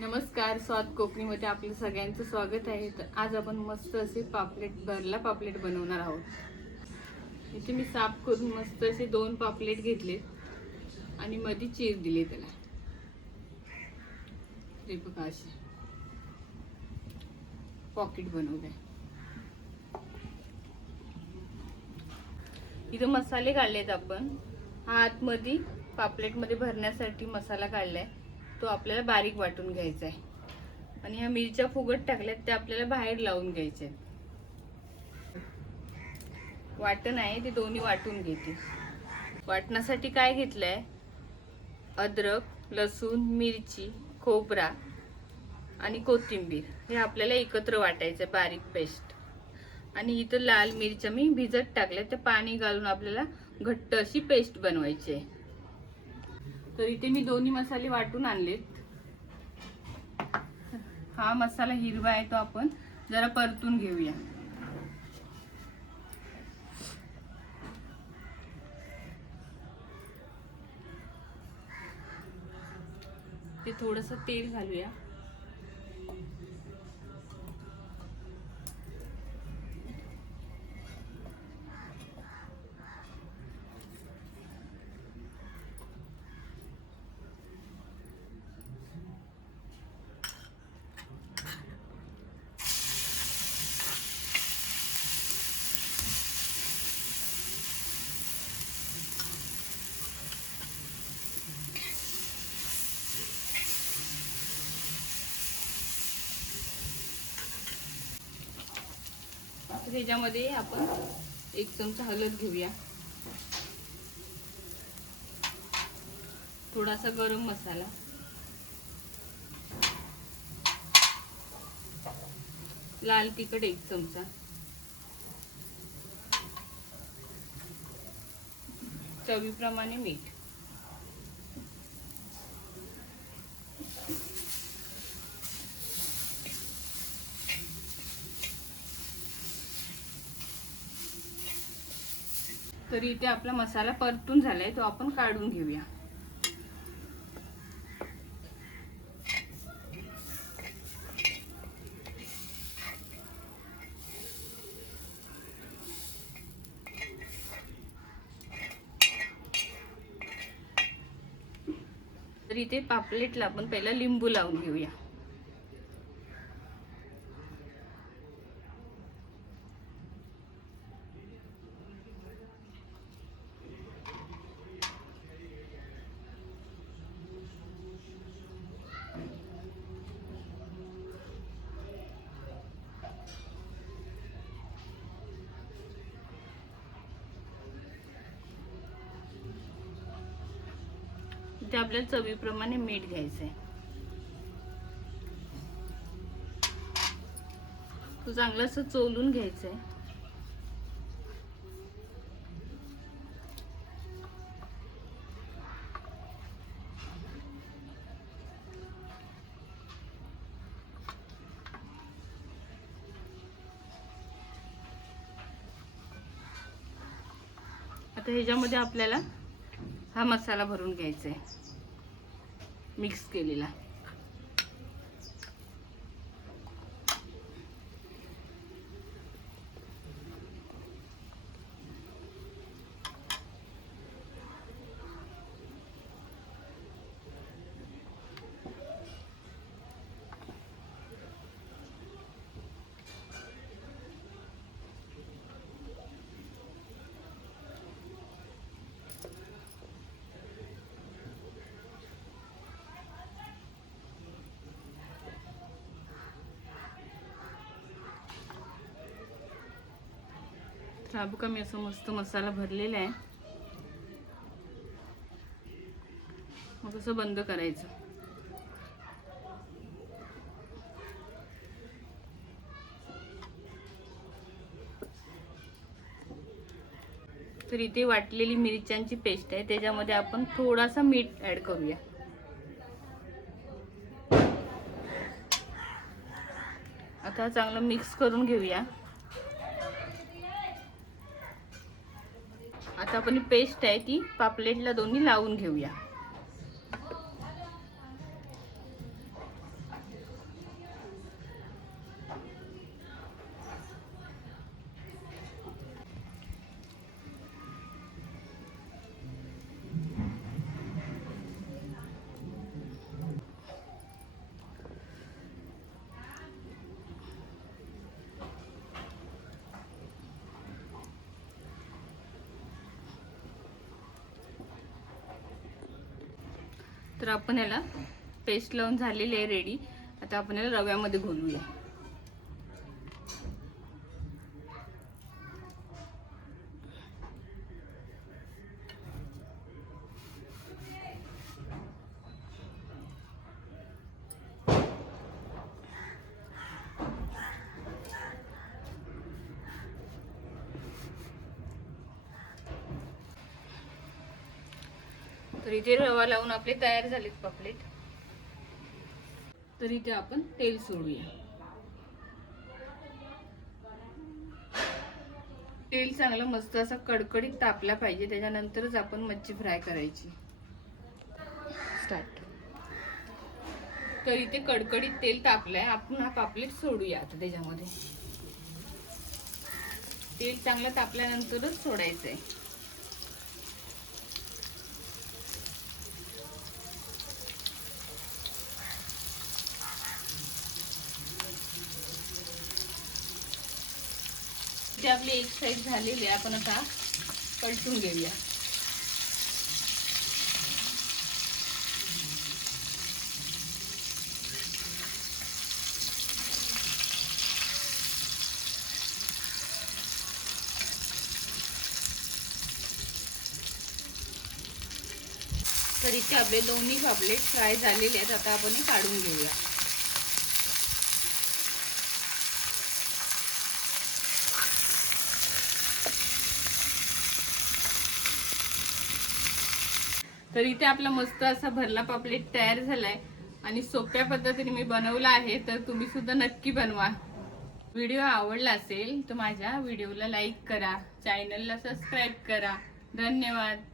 नमस्कार, स्वाद कोकणीमध्ये आपलं सगळ्यांचं स्वागत आहे। तर आज आपण मस्त असे भरला पापलेट बनवणार आहोत। इथे मी साफ करून मस्त असे 2 पापलेट घेतले आणि मध्ये चीर दिले त्याला। हे बघा असे पॉकेट बनवले। इथे मसाले काढलेत आपण। हा आतमध्ये पापलेटमध्ये भरण्यासाठी मसाला काढलाय, तो आपल्याला बारीक वाटून घ्यायचा आहे। आणि ह्या मिरच्या फुगट टाकल्यात, त्या आपल्याला बाहेर लावून घ्यायच्या आहेत। वाटण आहे ते दोन्ही वाटून घेते। वाटणासाठी काय घेतलंय, अद्रक, लसूण, मिरची, खोबरा आणि कोथिंबीर हे आपल्याला एकत्र वाटायचं बारीक पेस्ट। आणि इथं लाल मिरच्या मी भिजत टाकल्या, ते पाणी घालून आपल्याला घट्ट अशी पेस्ट बनवायची आहे। तर इथे मी दोन्ही मसाले वाटून आणलेत। हा मसाला हिरवा आहे, तो आपण जरा परतून घेऊया। ते थोडंसं तेल घालूया। ह्याच्यामध्ये आपण 1 चमचा हळद घेऊया, थोडासा गरम मसाला, लाल तिखट 1 चमचा, चवीप्रमाणे मीठ। तर इथे आपला मसाला परतून झालाय, तो आपण काढून घेऊया। तर इथे पापलेटला आपण पहिला लिंबू लावून घेऊया। इथे आपल्याला चवीप्रमाणे मीठ घ्यायचं आहे, तो चांगलं असं चोलून घ्यायचं आहे। आता ह्याच्यामध्ये आपल्याला हा मसाला भरून घ्यायचा आहे, मिक्स केलेला। साबू का मी असं मस्त मसाला भरलेला आहे। मग असं बंद करायचं। तर इथे वाटलेली मिरच्यांची पेस्ट आहे, त्याच्यामध्ये आपण थोडासा मीठ ऍड करूया। आता चांगलं मिक्स करून घेऊया। आता आपण पेस्ट आहे ती पापलेटला दोन्ही लावून घेऊया। तर आपण याला पेस्ट लावून झालेली आहे रेडी. आता आपण याला रव्यामध्ये घोलूया. तर इथे रवा लावून आपले तयार झालेत पापलेट. तर इथे आपण तेल सोडूया. तेल चांगलं मस्त असा कडकडीत तापला पाहिजे, त्याच्यानंतरच आपण मच्छी फ्राय करायची. स्टार्ट. तर इथे कडकडीत तेल तापलंय. आपण हा पापलेट सोडूया आता त्याच्यामध्ये. तेल चांगलं तापल्यानंतरच सोडायचंय. इथे आपली एक साइड झालेली आहे. आपण आता पलटून घेऊया. तर इथे आपले दोन्ही पापलेट फ्राय झालेले आहेत. आता आपण हे काढून घेऊया. तर इथे आपला मस्त असा भरला पापलेट तयार झालाय आणि सोप्या पद्धतीने मी बनवला आहे. तर तुम्ही सुद्धा नक्की बनवा. व्हिडिओ आवडला असेल तर माझ्या व्हिडिओला लाईक करा, चॅनलला सबस्क्राईब करा. धन्यवाद.